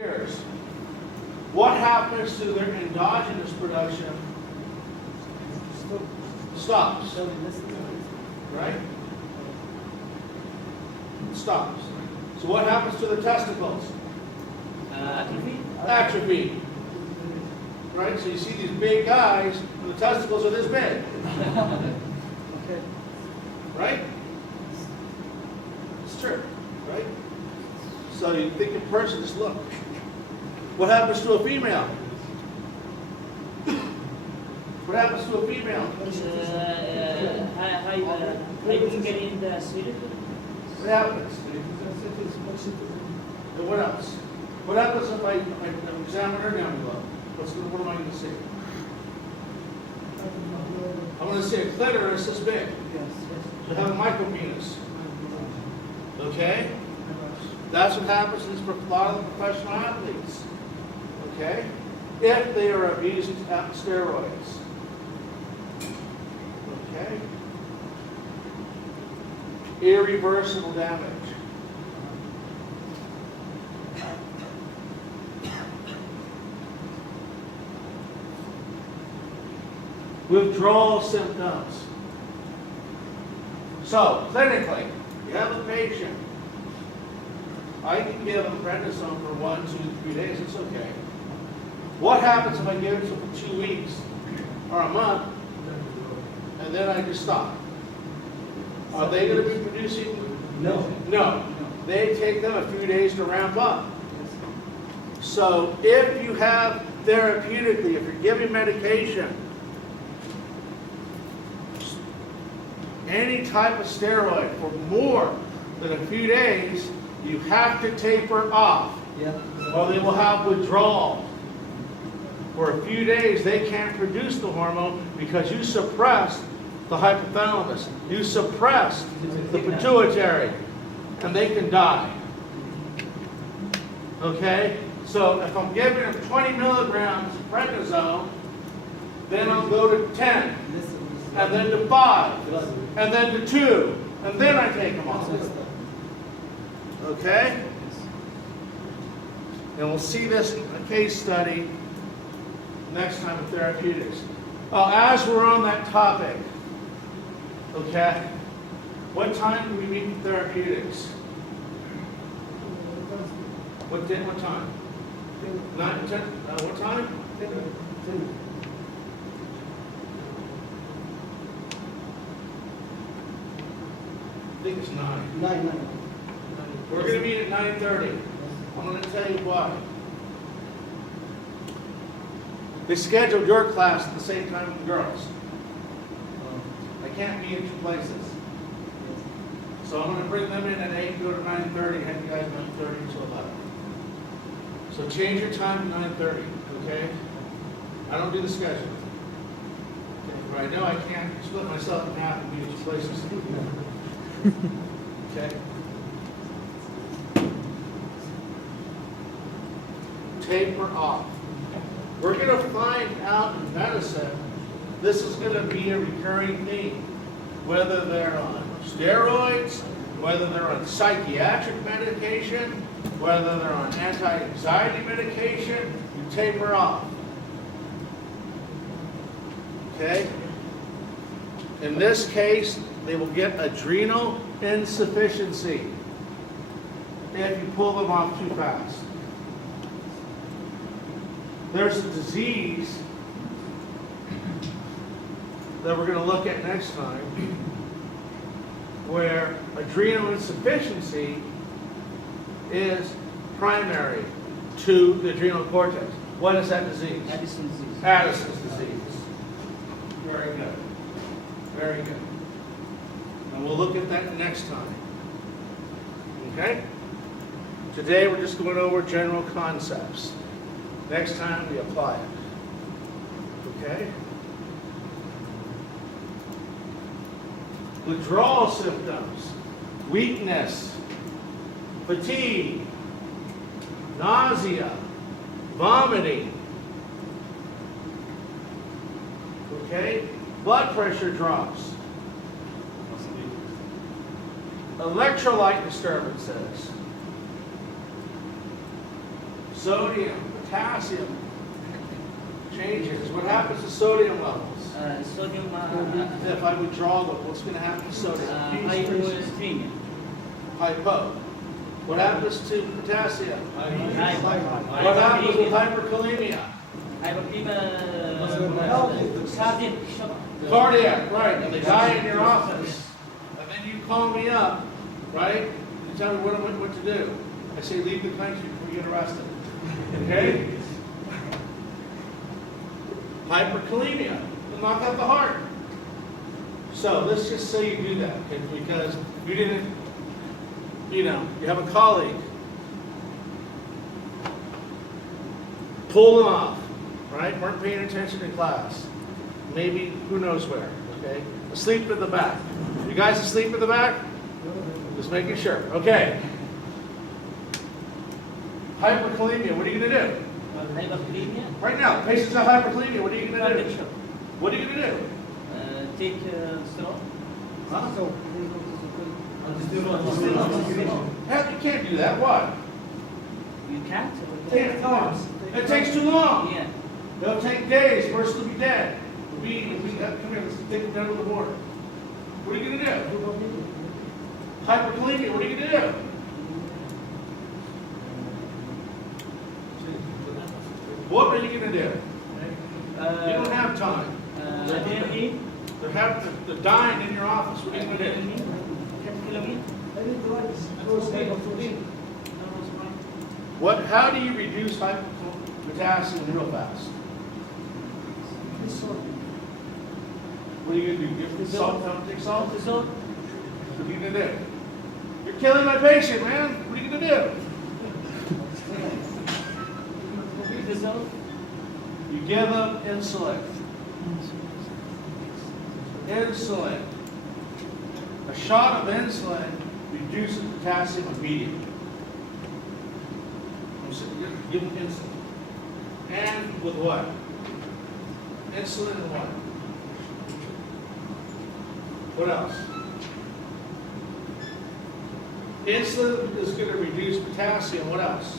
years. What happens to their endogenous production? Stops. Right? Stops. So what happens to the testicles? Atrophy. Right? So you see these big guys, and the testicles are this big. Right? It's true. Right? So you think a person, just look. What happens to a female? What happens to a female? I didn't get in the series. What happens? And what else? What happens if I examine her down below? What am I going to see? I'm going to see a clitoris this big. You have a micropenis. Okay? That's what happens to a lot of the professional athletes. Okay? If they are abusing steroids. Okay? Irreversible damage. Withdrawal symptoms. So, clinically, you have a patient. I can give them prednisone for 1, 2, 3 days. It's okay. What happens if I give it to them for 2 weeks or a month, and then I just stop? Are they going to be producing? No. No. They take them a few days to ramp up. So if you have therapeutically, if you're giving medication, any type of steroid for more than a few days, you have to taper off, or they will have withdrawal. For a few days, they can't produce the hormone because you suppressed the hypothalamus. You suppressed the pituitary, and they can die. Okay? So if I'm giving them 20 milligrams of prednisone, then I'll go to 10, and then to 5, and then to 2, and then I take them off. Okay? And we'll see this in a case study next time with therapeutics. As we're on that topic, okay, what time do we meet with therapeutics? What time? 9, 10? What time? 10. I think it's 9. 9. We're going to meet at 9:30. I'm going to tell you why. They scheduled your class at the same time with the girls. I can't be in 2 places. So I'm going to bring them in at 8, go to 9:30, have you guys 9:30 to 11. So change your time to 9:30, okay? I don't do the schedule. Okay, but I know I can't split myself in half and be in 2 places. Okay? Taper off. We're going to find out in medicine, this is going to be a recurring theme. Whether they're on steroids, whether they're on psychiatric medication, whether they're on anti-anxiety medication, you taper off. Okay? In this case, they will get adrenal insufficiency if you pull them off too fast. There's a disease that we're going to look at next time where adrenal insufficiency is primary to the adrenal cortex. What is that disease? Addison's disease. Addison's disease. Very good. Very good. And we'll look at that next time. Okay? Today we're just going over general concepts. Next time we apply it. Okay? Withdrawal symptoms, weakness, fatigue, nausea, vomiting. Okay? Blood pressure drops. Electrolyte disturbances. Sodium, potassium changes. What happens to sodium levels? Sodium If I withdraw them, what's going to happen to sodium? hypostremia. Hypo. What happens to potassium? What Hypokalemia. happens with hyperkalemia? Cardiac shock. Cardiac, right. And they die in your office. And then you call me up, right? You tell me what to do. I say, leave the country before you get arrested. Okay? Hyperkalemia. It'll knock out the heart. So let's just say you do that, okay? Because you didn't, you have a colleague. Pull them off, right? Weren't paying attention in class. Maybe, who knows where, okay? Asleep in the back. You guys asleep in the back? Just making sure. Okay. Hyperkalemia, what are you going to do? Hypokalemia. Right now, patients have hyperkalemia, what are you going to Cardiac do? shock. What are you going to do? Take steroid. Huh? Hell, you can't do that. Why? You can't. Can't. It takes too long. Yeah. It'll take days. Person will be dead. Come here, let's take them down to the border. What are you going to do? Hyperkalemia, what are you going to do? What are you going to do? You don't have time. Adrenaline. They're dying in your office. What are you going to do? How do you reduce potassium real fast? What are you going to do? Give them salt? Take salt? What are you going to do? You're killing my patient, man. What are you going to do? You give them insulin. Insulin. A shot of insulin reduces potassium immediately. Give them insulin. And with what? Insulin and what? What else? Insulin is going to reduce potassium. What else?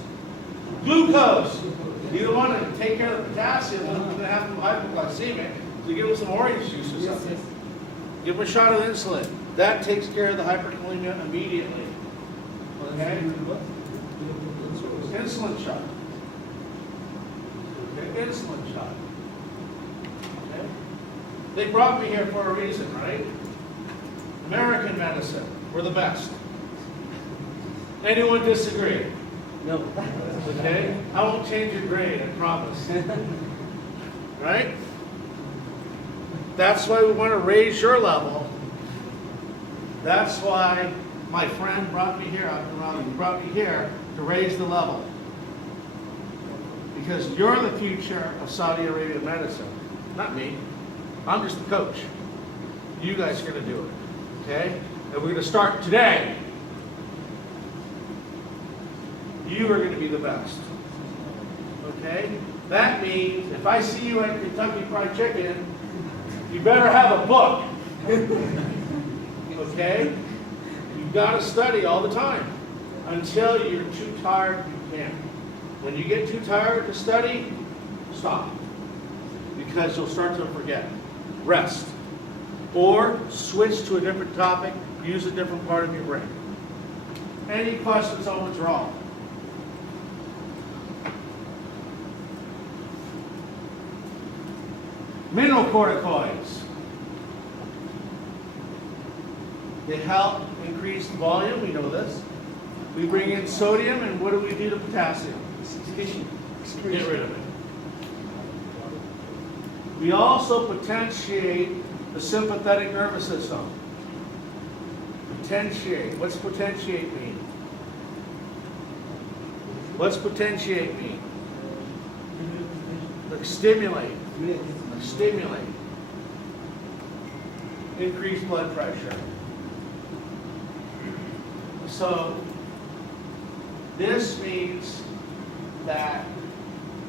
Glucose. You don't want to take care of the potassium, then we're going to have them hypoglycemic. So you give them some orange juice or something. Give them a shot of insulin. That takes care of the hyperkalemia immediately. Okay? Insulin shot. Okay, insulin shot. Okay? They brought me here for a reason, right? American medicine. We're the best. Anyone disagree? No. Okay? I won't change your grade, I promise. Right? That's why we want to raise your level. That's why my friend brought me here, brought me here to raise the level. Because you're the future of Saudi Arabia medicine, not me. I'm just the coach. You guys are going to do it. Okay? And we're going to start today. You are going to be the best. Okay? That means if I see you at Kentucky Fried Chicken, you better have a book. Okay? You've got to study all the time until you're too tired, you can't. When you get too tired to study, stop. Because you'll start to forget. Rest. Or switch to a different topic, use a different part of your brain. Any questions on withdrawal? Mineralocorticoids. They help increase volume, we know this. We bring in sodium, and what do we do to potassium? Get rid of it. We also potentiate the sympathetic nervous system. Potentiate. What's potentiate mean? What's potentiate mean? Like stimulate. Like stimulate. Increase blood pressure. So this means that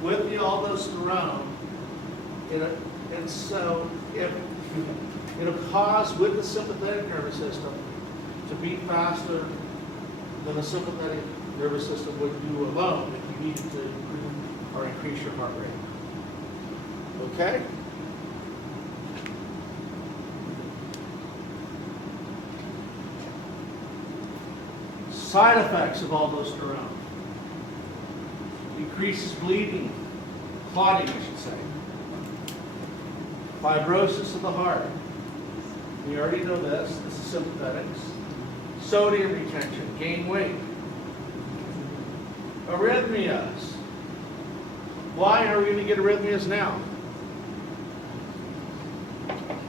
with the aldosterone, it'll cause with the sympathetic nervous system to beat faster than the sympathetic nervous system would do alone if you needed to improve or increase your heart rate. Okay? Side effects of aldosterone. Increases bleeding, clotting I should say. Fibrosis of the heart. We already know this is sympathetics. Sodium retention, gain weight. Arrhythmias. Why are we going to get arrhythmias now?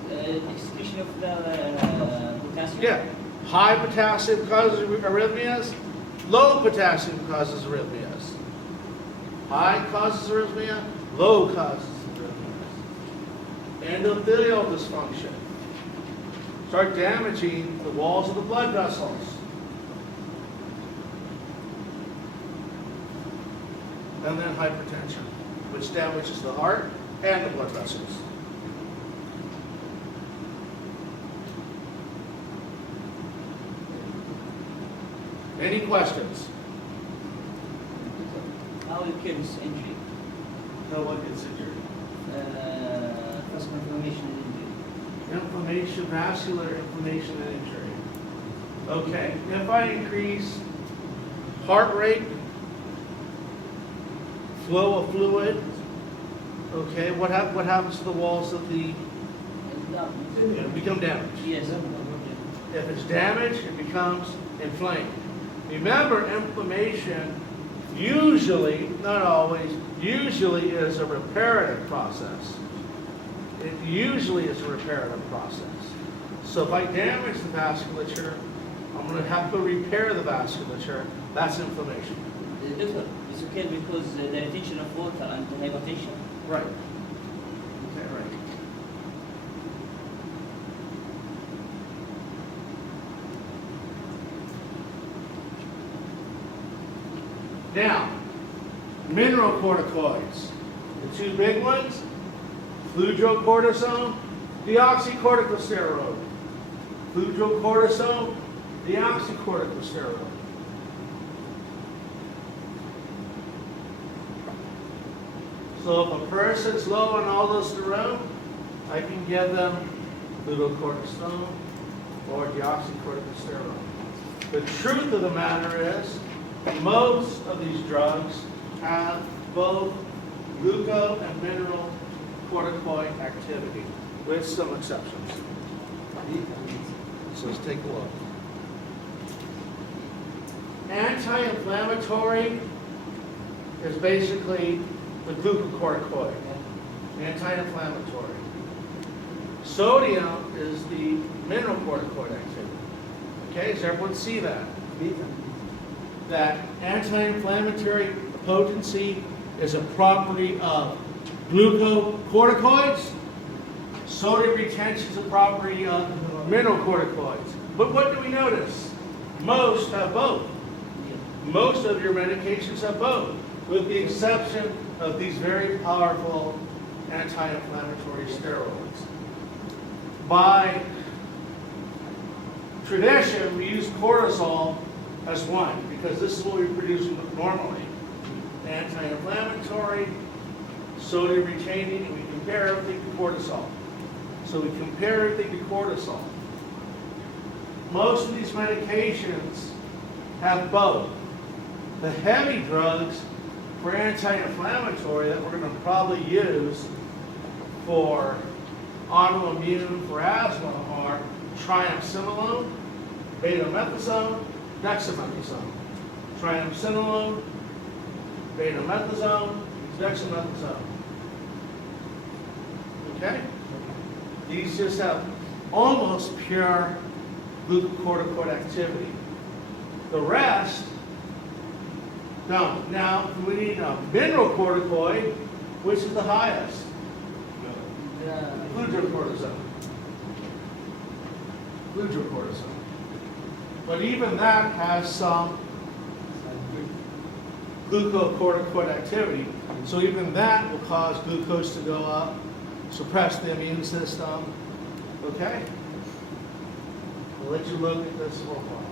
Excretion of the potassium. Yeah. High potassium causes arrhythmias. Low potassium causes arrhythmias. High causes arrhythmia. Low causes arrhythmias. Endothelial dysfunction. Start damaging the walls of the blood vessels. And then hypertension, which damages the heart and the blood vessels. Any questions? How it kills injury. No one gets injured. Vascular inflammation and injury. Inflammation, vascular inflammation and injury. Okay, if I increase heart rate, flow of fluid, okay, what happens to the walls of the, it'll become damaged. Yes. If it's damaged, it becomes inflamed. Remember, inflammation usually, not always, usually is a reparative process. It usually is a reparative process. So if I damage the vasculature, I'm going to have to repair the vasculature. That's inflammation. Doctor, it's okay because the retention of water and the hypertension. Right. Okay, right. Now, mineralocorticoids. The two big ones, fludrocortisone, deoxycorticosteroid. Fludrocortisone, deoxycorticosteroid. So if a person's low on aldosterone, I can give them fludrocortisone or deoxycorticosteroid. The truth of the matter is, most of these drugs have both gluco and mineralocorticoid activity, with some exceptions. So let's take a look. Anti-inflammatory is basically the glucocorticoid, anti-inflammatory. Sodium is the mineralocorticoid activity. Okay, does everyone see that? That anti-inflammatory potency is a property of glucocorticoids. Sodium retention is a property of mineralocorticoids. But what do we notice? Most have both. Most of your medications have both, with the exception of these very powerful anti-inflammatory steroids. By tradition, we use cortisol as one, because this is what we produce normally. Anti-inflammatory, sodium retaining, and we compare everything to cortisol. So we compare everything to cortisol. Most of these medications have both. The heavy drugs for anti-inflammatory that we're going to probably use for autoimmune, for asthma, are triamcinolone, betamethasone, dexamethasone. Triamcinolone, betamethasone, dexamethasone. Okay? These just have almost pure glucocorticoid activity. The rest don't. Now, we need a mineralocorticoid, which is the highest. Fludrocortisone. Fludrocortisone. But even that has some glucocorticoid activity. So even that will cause glucose to go up, suppress the immune system. Okay? We'll let you look at this for a while.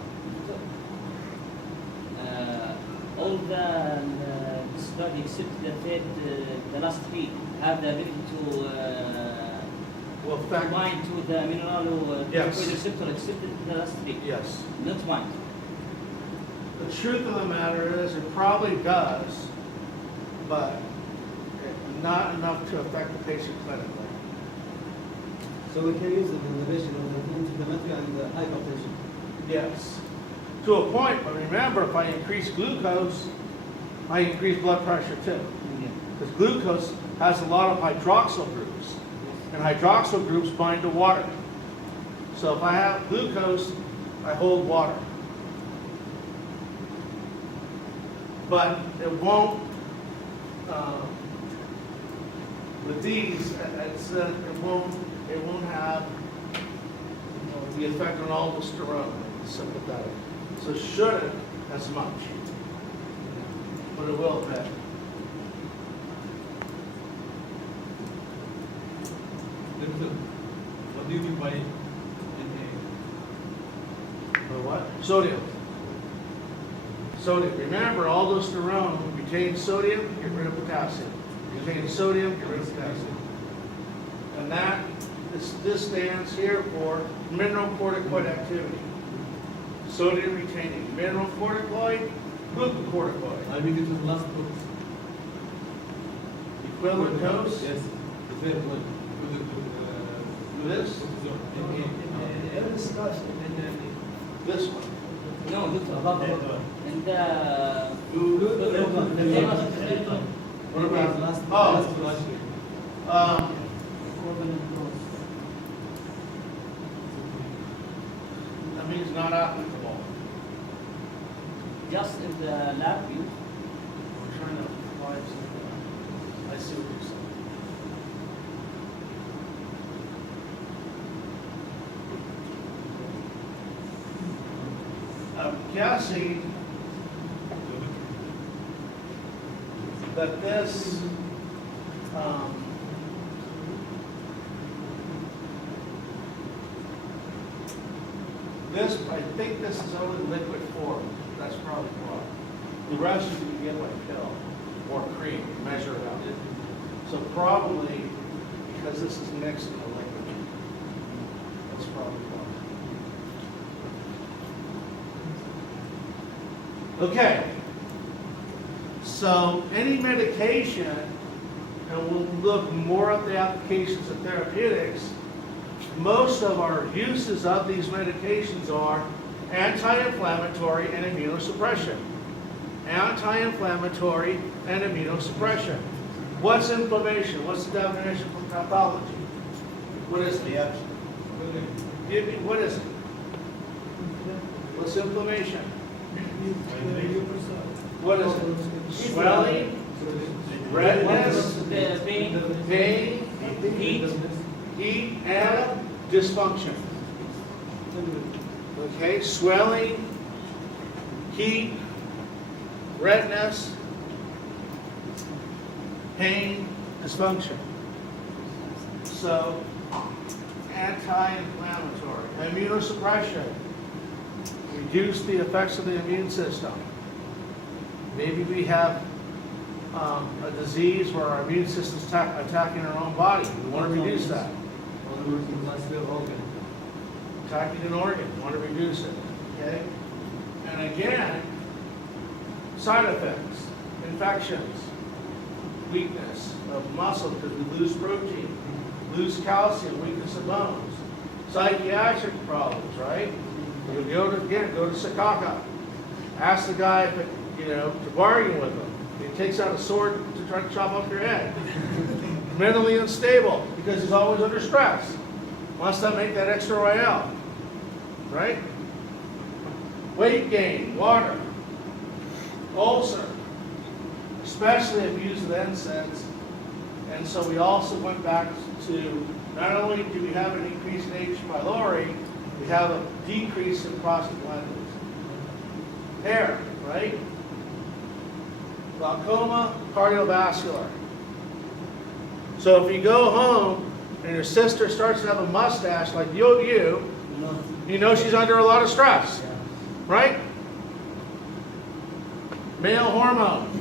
all the drug except the third, the last three have the ability to Will affect. bind to the mineral Yes. receptor except the last three. Yes. Not one. The truth of the matter is, it probably does, but not enough to affect the patient clinically. So we can use it in the patient with inflammatory and hypertension. Yes. To a point, but remember, if I increase glucose, I increase blood pressure too. Because glucose has a lot of hydroxyl groups, and hydroxyl groups bind to water. So if I have glucose, I hold water. But it won't, with these, it won't have the effect on aldosterone, sympathetic. So shouldn't as much, but it will affect. Doctor, what do you mean by NA? For what? Sodium. Sodium. Remember, aldosterone retains sodium, get rid of potassium. Retains sodium, get rid of potassium. And that, this stands here for mineralocorticoid activity. Sodium retaining mineralocorticoid, glucocorticoid. I mean, it was last book. Equivalent dose. Yes, the third one. This? This one. No, look and What about last? um, that means not applicable. just in the lab view. We're trying to apply something. I see what you're saying. I'm guessing that this, I think this is only liquid form. That's probably why. The rest you can get like pill or cream, measure it out. So probably because this is mixed in a liquid. That's probably why. Okay. So any medication, and we'll look more at the applications of therapeutics, most of our uses of these medications are anti-inflammatory and immunosuppression. Anti-inflammatory and immunosuppression. What's inflammation? What's the definition from pathology? What is it? What is it? What's inflammation? What is it? Swelling, redness, pain, heat, and dysfunction. Okay, swelling, heat, redness, pain, dysfunction. So, anti-inflammatory. Immunosuppression. Reduce the effects of the immune system. Maybe we have a disease where our immune system's attacking our own body. We want to reduce that. Attacking an organ, we want to reduce it. Okay? And again, side effects, infections, weakness of muscle because we lose protein, lose calcium, weakness of bones, psychiatric problems, right? You go to Sakaka, ask the guy if to bargain with him. He takes out a sword to try to chop off your head. Mentally unstable because he's always under stress. Wants to make that extra royale, right? Weight gain, water, ulcer, especially if used with NSAIDs. And so we also went back to not only do we have an increase in H. pylori, we have a decrease in prostaglandins. Hair, right? Glaucoma, cardiovascular. So if you go home and your sister starts to have a mustache like you know she's under a lot of stress, right? Male hormone.